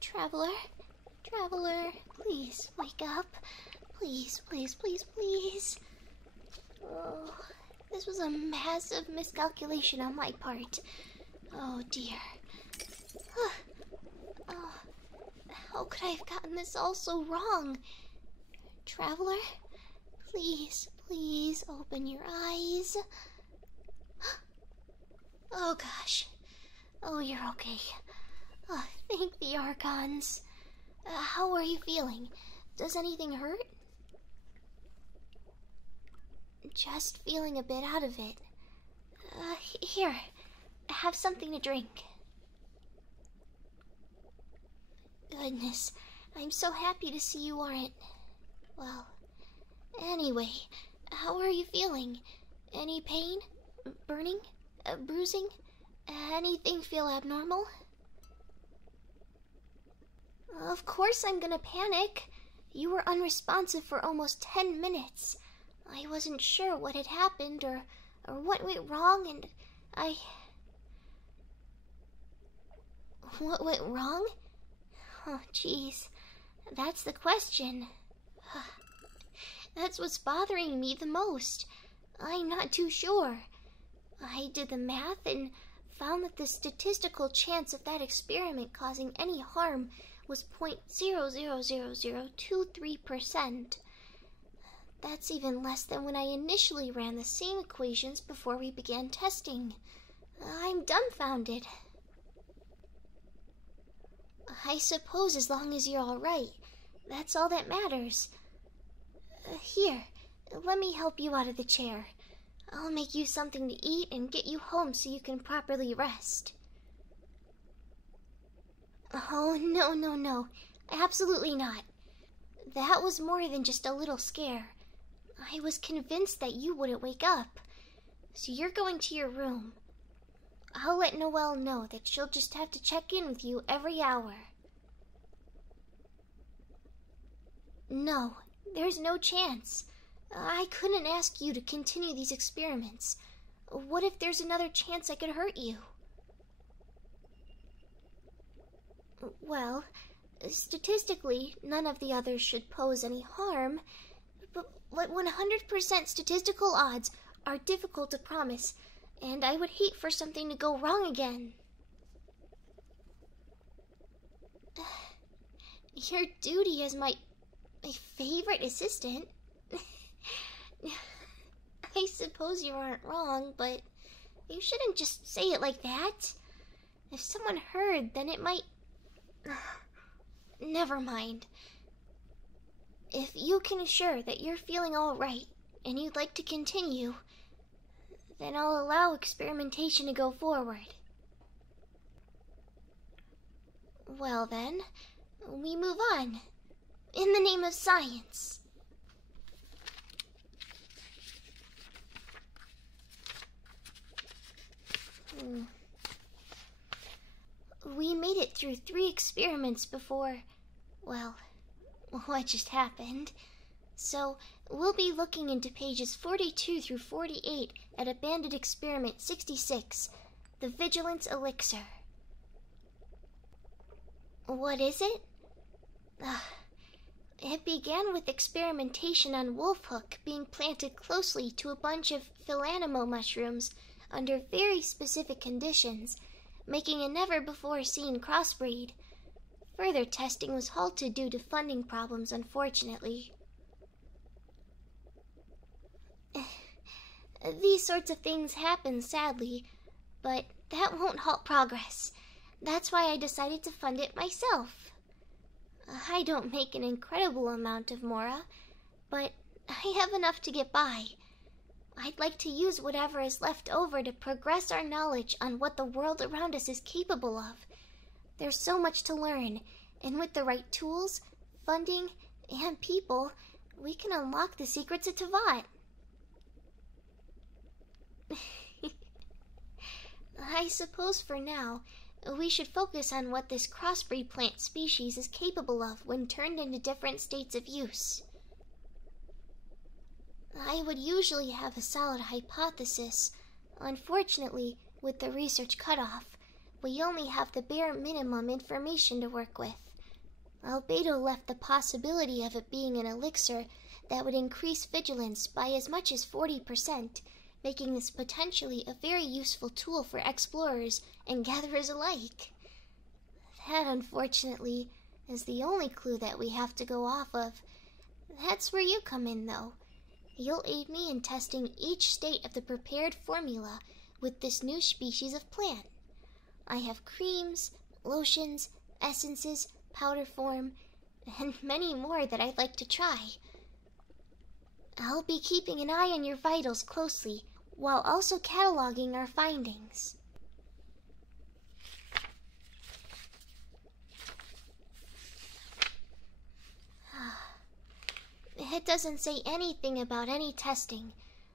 Traveler, traveler, please wake up. Please, please, please, please. Oh, this was a massive miscalculation on my part. Oh dear. Oh, how could I have gotten this all so wrong? Traveler, please, please open your eyes. Oh gosh. Oh, you're okay. Oh, thank the Archons. How are you feeling? Does anything hurt? Just feeling a bit out of it. Here, have something to drink. Goodness, I'm so happy to see you aren't... Well, anyway, how are you feeling? Any pain? Burning? Bruising? Anything feel abnormal? Of course I'm gonna panic. You were unresponsive for almost 10 minutes. I wasn't sure what had happened or what went wrong, and What went wrong? Oh, jeez. That's the question. That's what's bothering me the most. I'm not too sure. I did the math and found that the statistical chance of that experiment causing any harm was 0.00023%. That's even less than when I initially ran the same equations before we began testing. I'm dumbfounded. I suppose as long as you're all right, that's all that matters. Here, let me help you out of the chair. I'll make you something to eat and get you home so you can properly rest. Oh, no. Absolutely not. That was more than just a little scare. I was convinced that you wouldn't wake up. So you're going to your room. I'll let Noelle know that she'll just have to check in with you every hour. No, there's no chance. I couldn't ask you to continue these experiments. What if there's another chance I could hurt you? Well, statistically, none of the others should pose any harm, but 100% statistical odds are difficult to promise, and I would hate for something to go wrong again. Your duty as my favorite assistant. I suppose you aren't wrong, but you shouldn't just say it like that. If someone heard, then it might... Never mind. If you can assure that you're feeling all right and you'd like to continue, then I'll allow experimentation to go forward. Well then, we move on. In the name of science. We made it through 3 experiments before, well, what just happened. So, we'll be looking into pages 42 through 48 at Abandoned Experiment 66, the Vigilance Elixir. What is it? It began with experimentation on wolfhook being planted closely to a bunch of philanimo mushrooms under very specific conditions, making a never-before-seen crossbreed. Further testing was halted due to funding problems, unfortunately. These sorts of things happen, sadly, but that won't halt progress. That's why I decided to fund it myself. I don't make an incredible amount of Mora, but I have enough to get by. I'd like to use whatever is left over to progress our knowledge on what the world around us is capable of. There's so much to learn, and with the right tools, funding, and people, we can unlock the secrets of Teyvat. I suppose for now, we should focus on what this crossbreed plant species is capable of when turned into different states of use. I would usually have a solid hypothesis. Unfortunately, with the research cutoff, we only have the bare minimum information to work with. Albedo left the possibility of it being an elixir that would increase vigilance by as much as 40%, making this potentially a very useful tool for explorers and gatherers alike. That, unfortunately, is the only clue that we have to go off of. That's where you come in, though. You'll aid me in testing each state of the prepared formula with this new species of plant. I have creams, lotions, essences, powder form, and many more that I'd like to try. I'll be keeping an eye on your vitals closely, while also cataloging our findings. It doesn't say anything about any testing,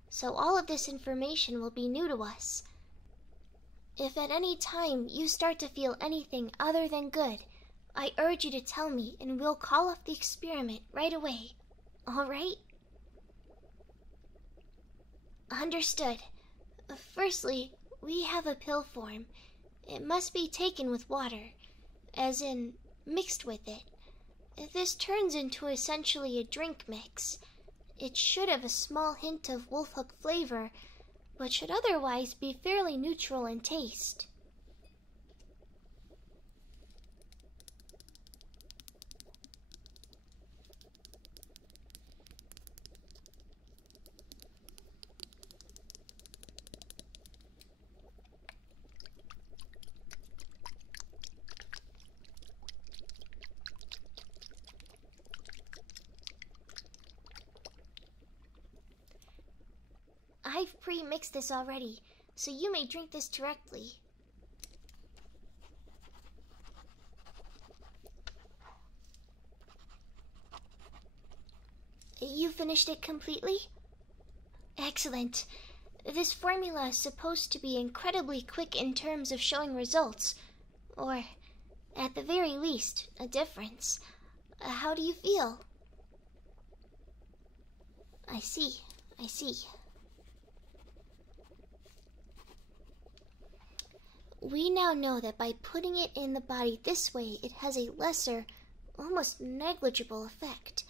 so all of this information will be new to us. If at any time you start to feel anything other than good, I urge you to tell me and we'll call off the experiment right away. All right? Understood. Firstly, we have a pill form. It must be taken with water, as in mixed with it. This turns into essentially a drink mix. It should have a small hint of wolfhook flavor, but should otherwise be fairly neutral in taste. I've pre-mixed this already, so you may drink this directly. You finished it completely? Excellent. This formula is supposed to be incredibly quick in terms of showing results, or, at the very least, a difference. How do you feel? I see. We now know that by putting it in the body this way, it has a lesser, almost negligible effect.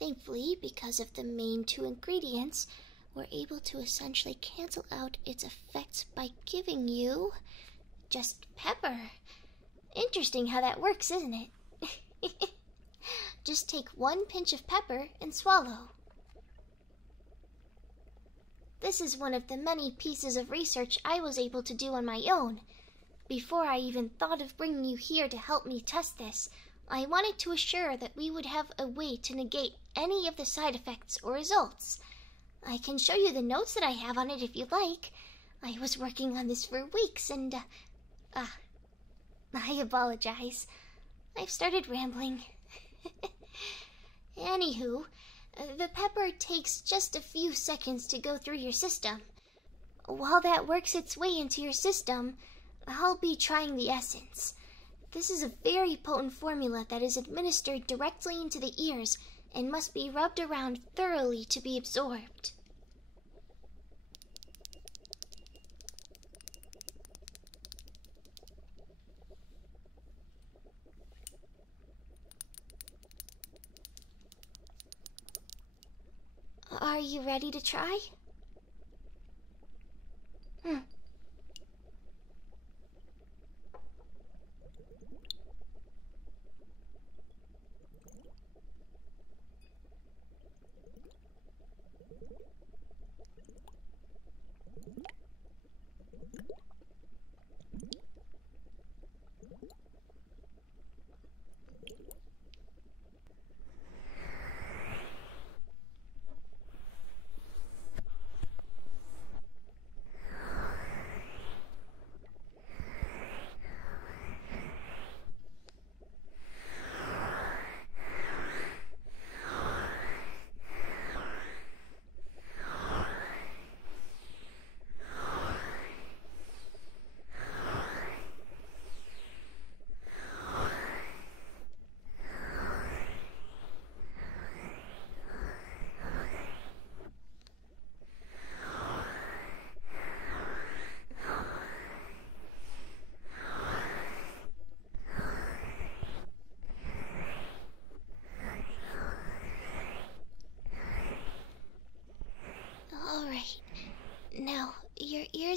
Thankfully, because of the main two ingredients, we're able to essentially cancel out its effects by giving you just pepper. Interesting how that works, isn't it? Just take 1 pinch of pepper and swallow. This is one of the many pieces of research I was able to do on my own. Before I even thought of bringing you here to help me test this, I wanted to assure that we would have a way to negate any of the side effects or results. I can show you the notes that I have on it if you'd like. I was working on this for weeks and, I apologize. I've started rambling. Anywho, the pepper takes just a few seconds to go through your system. While that works its way into your system, I'll be trying the essence. This is a very potent formula that is administered directly into the ears and must be rubbed around thoroughly to be absorbed. Are you ready to try?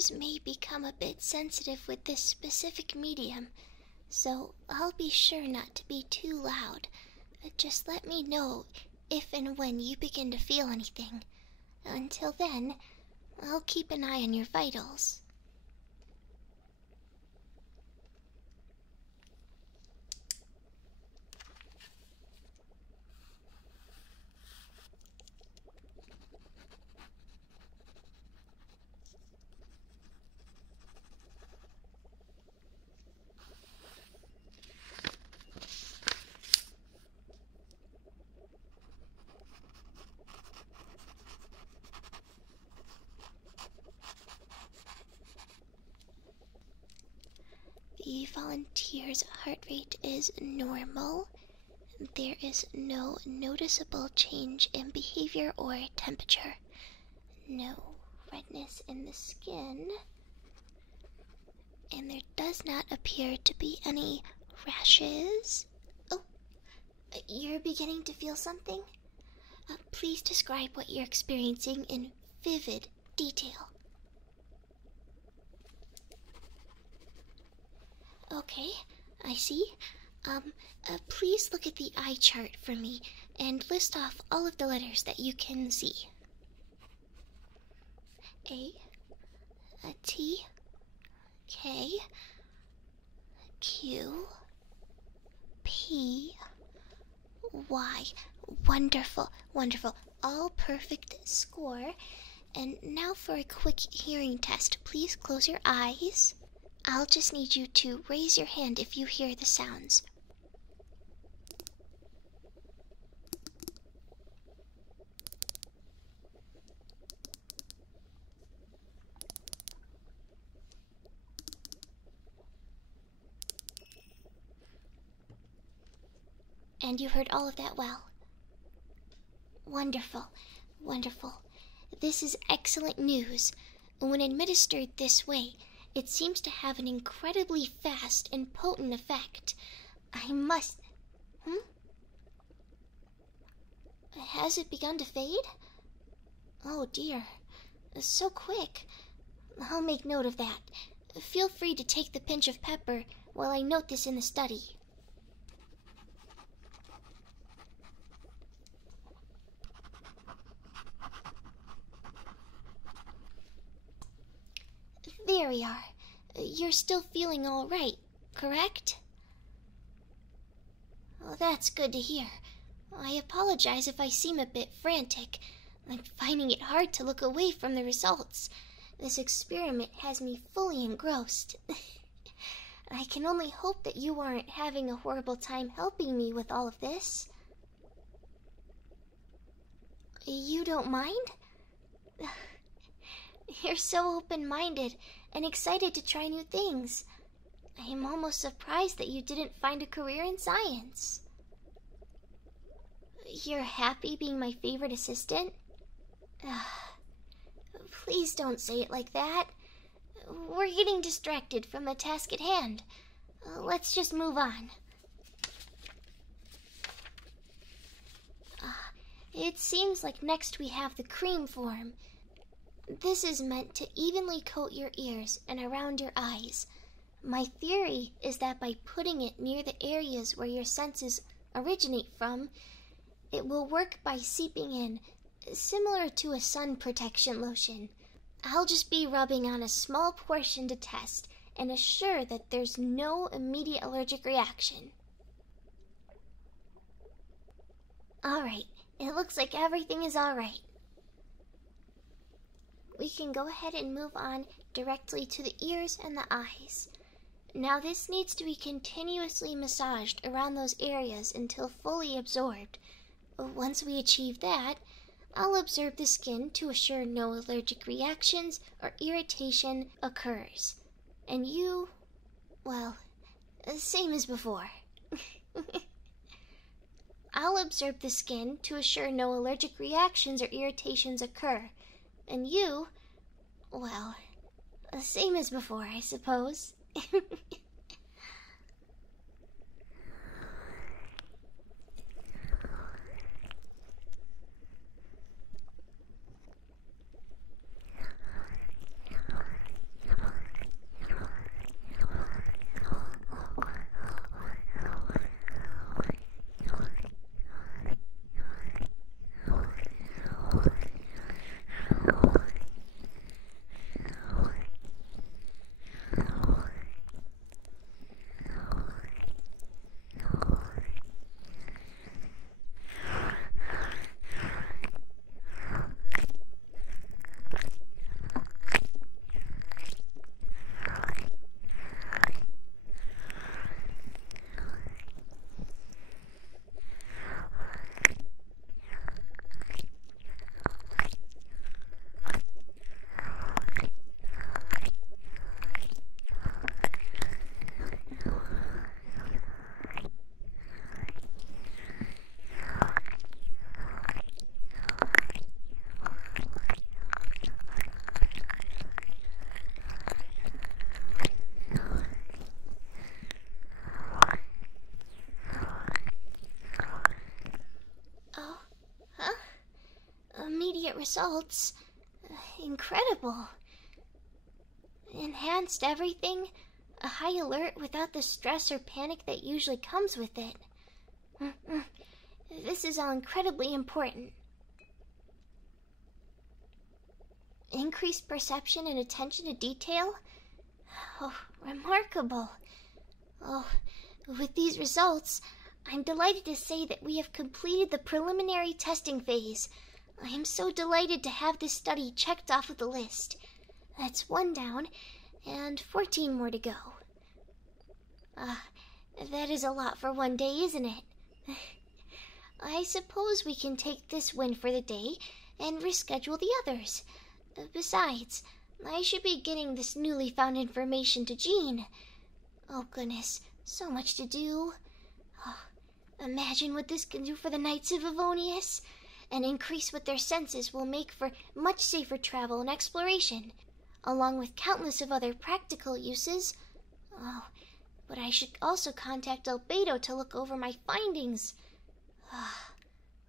ears may become a bit sensitive with this specific medium, so I'll be sure not to be too loud. Just let me know if and when you begin to feel anything. Until then, I'll keep an eye on your vitals. The volunteer's heart rate is normal. There is no noticeable change in behavior or temperature. No redness in the skin. And there does not appear to be any rashes. Oh, you're beginning to feel something? Please describe what you're experiencing in vivid detail. Okay, I see. Please look at the eye chart for me and list off all of the letters that you can see. A T, K, Q, P, Y. Wonderful, wonderful. All perfect score. And now for a quick hearing test. Please close your eyes. I'll just need you to raise your hand if you hear the sounds. And you heard all of that well. Wonderful, wonderful. This is excellent news. When administered this way, it seems to have an incredibly fast and potent effect. I must... Has it begun to fade? Oh dear. So quick. I'll make note of that. Feel free to take the pinch of pepper while I note this in the study. There we are. You're still feeling all right, correct? Oh, that's good to hear. I apologize if I seem a bit frantic. I'm finding it hard to look away from the results. This experiment has me fully engrossed. I can only hope that you aren't having a horrible time helping me with all of this. You don't mind? You're so open-minded and excited to try new things. I am almost surprised that you didn't find a career in science. You're happy being my favorite assistant? Please don't say it like that. We're getting distracted from the task at hand. Let's just move on. It seems like next we have the cream form. This is meant to evenly coat your ears and around your eyes. My theory is that by putting it near the areas where your senses originate from, it will work by seeping in, similar to a sun protection lotion. I'll just be rubbing on a small portion to test and assure that there's no immediate allergic reaction. Alright, it looks like everything is alright. We can go ahead and move on directly to the ears and the eyes. Now this needs to be continuously massaged around those areas until fully absorbed. Once we achieve that, I'll observe the skin to assure no allergic reactions or irritation occurs. And you, well, same as before. I'll observe the skin to assure no allergic reactions or irritations occur. And you, well, same as before, I suppose. results. Incredible. Enhanced everything. A high alert without the stress or panic that usually comes with it. This is all incredibly important. Increased perception and attention to detail? Oh, remarkable. Oh, with these results, I'm delighted to say that we have completed the preliminary testing phase. I am so delighted to have this study checked off of the list. That's 1 down, and 14 more to go. That is a lot for one day, isn't it? I suppose we can take this win for the day and reschedule the others. Besides, I should be getting this newly found information to Jean. Oh goodness, so much to do. Oh, imagine what this can do for the Knights of Avonius. An increase with their senses will make for much safer travel and exploration, along with countless of other practical uses. Oh, but I should also contact Albedo to look over my findings.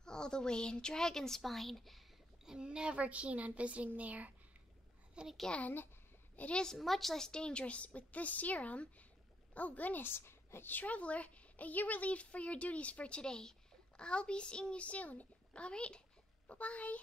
All the way in Dragonspine. I'm never keen on visiting there. Then again, it is much less dangerous with this serum. Oh goodness, Traveler, you're relieved for your duties for today. I'll be seeing you soon. Alright, bye-bye.